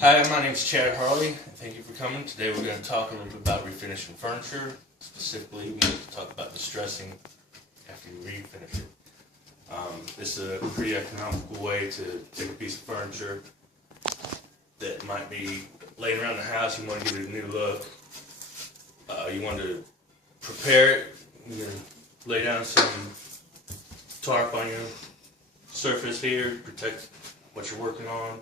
Hi, my name is Chad Harley, and thank you for coming. Today we're going to talk a little bit about refinishing furniture. Specifically, we're going to talk about distressing after you refinish it. This is a pretty economical way to take a piece of furniture that might be laying around the house. You want to give it a new look. You want to prepare it. You're going to lay down some tarp on your surface here, protect what you're working on.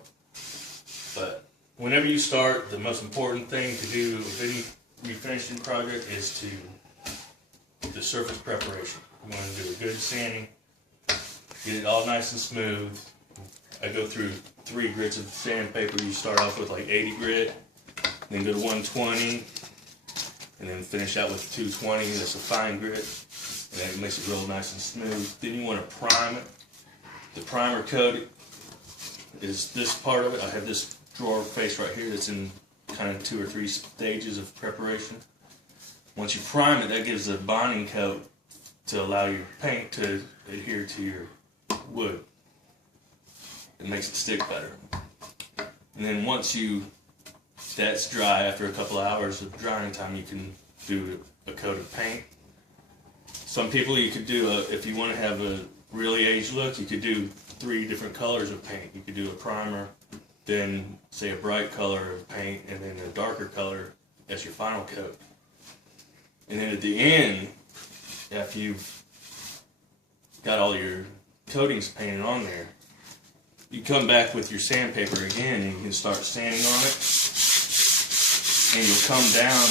But whenever you start, the most important thing to do with any refinishing project is the surface preparation. You want to do a good sanding, get it all nice and smooth. I go through 3 grits of sandpaper. You start off with like 80 grit, then go to 120, and then finish out with 220. That's a fine grit, and then it makes it real nice and smooth. Then you want to prime it. The primer coat is this part of it. I have this drawer face right here that's in kind of 2 or 3 stages of preparation. Once you prime it, that gives a bonding coat to allow your paint to adhere to your wood. It makes it stick better. And then once that's dry, after a couple of hours of drying time, you can do a coat of paint. Some people, you could do if you want to have a really aged look, you could do 3 different colors of paint. You could do a primer, then say a bright color of paint, and then a darker color as your final coat. And then at the end, after you've got all your coatings painted on there, you come back with your sandpaper again and you can start sanding on it. And you'll come down,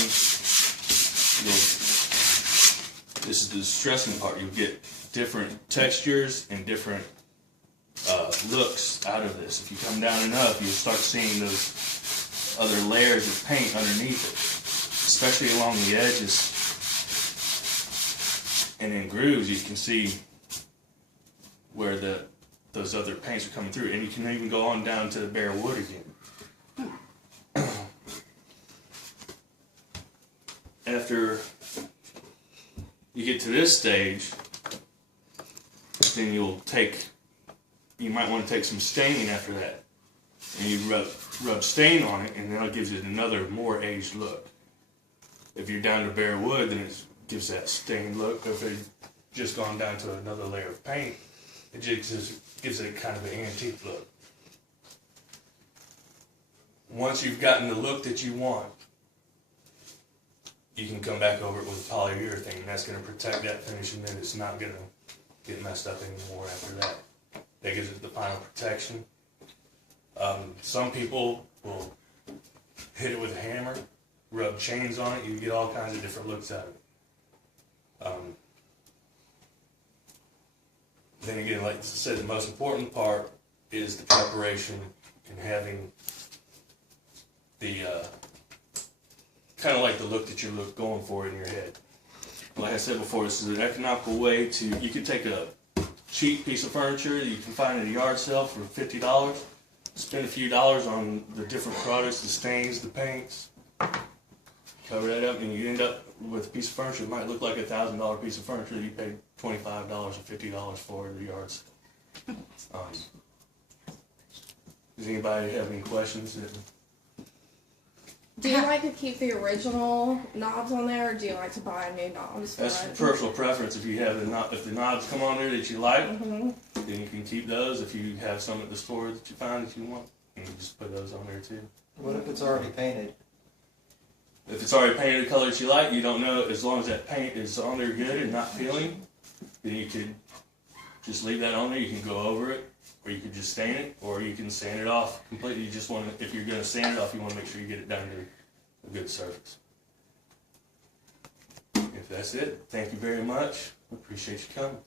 this is the distressing part, you'll get different textures and different looks out of this. If you come down enough, you'll start seeing those other layers of paint underneath it, especially along the edges and in grooves. You can see where those other paints are coming through, and you can even go on down to the bare wood again. After you get to this stage, then you might want to take some staining after that, and you rub stain on it, and then it gives it another more aged look. If you're down to bare wood, then it gives that stained look. If it's just gone down to another layer of paint, it just gives it kind of an antique look. Once you've gotten the look that you want, you can come back over it with polyurethane, and that's going to protect that finish, and then it's not going to get messed up anymore after that. That gives it the final protection. Some people will hit it with a hammer, rub chains on it. You get all kinds of different looks out of it. Then again, like I said, the most important part is the preparation and having the kind of like the look that you're going for in your head. Like I said before, this is an economical way you could take a cheap piece of furniture you can find at a yard sale for $50, spend a few dollars on the different products, the stains, the paints, cover that up, and you end up with a piece of furniture that might look like a $1,000 piece of furniture that you paid $25 or $50 for at the yard sale. Does anybody have any questions? Do you like to keep the original knobs on there, or do you like to buy new knobs? That's personal preference. If the knobs come on there that you like, then you can keep those. If you have some at the store that you find that you want, you can just put those on there too. What if it's already painted? If it's already painted the color that you like, you don't know, as long as that paint is on there good and not peeling, then you could just leave that on there. You can go over it, or you could just stain it, or you can sand it off completely. You just want to, if you're going to sand it off, you want to make sure you get it down to a good surface. If that's it, thank you very much. Appreciate you coming.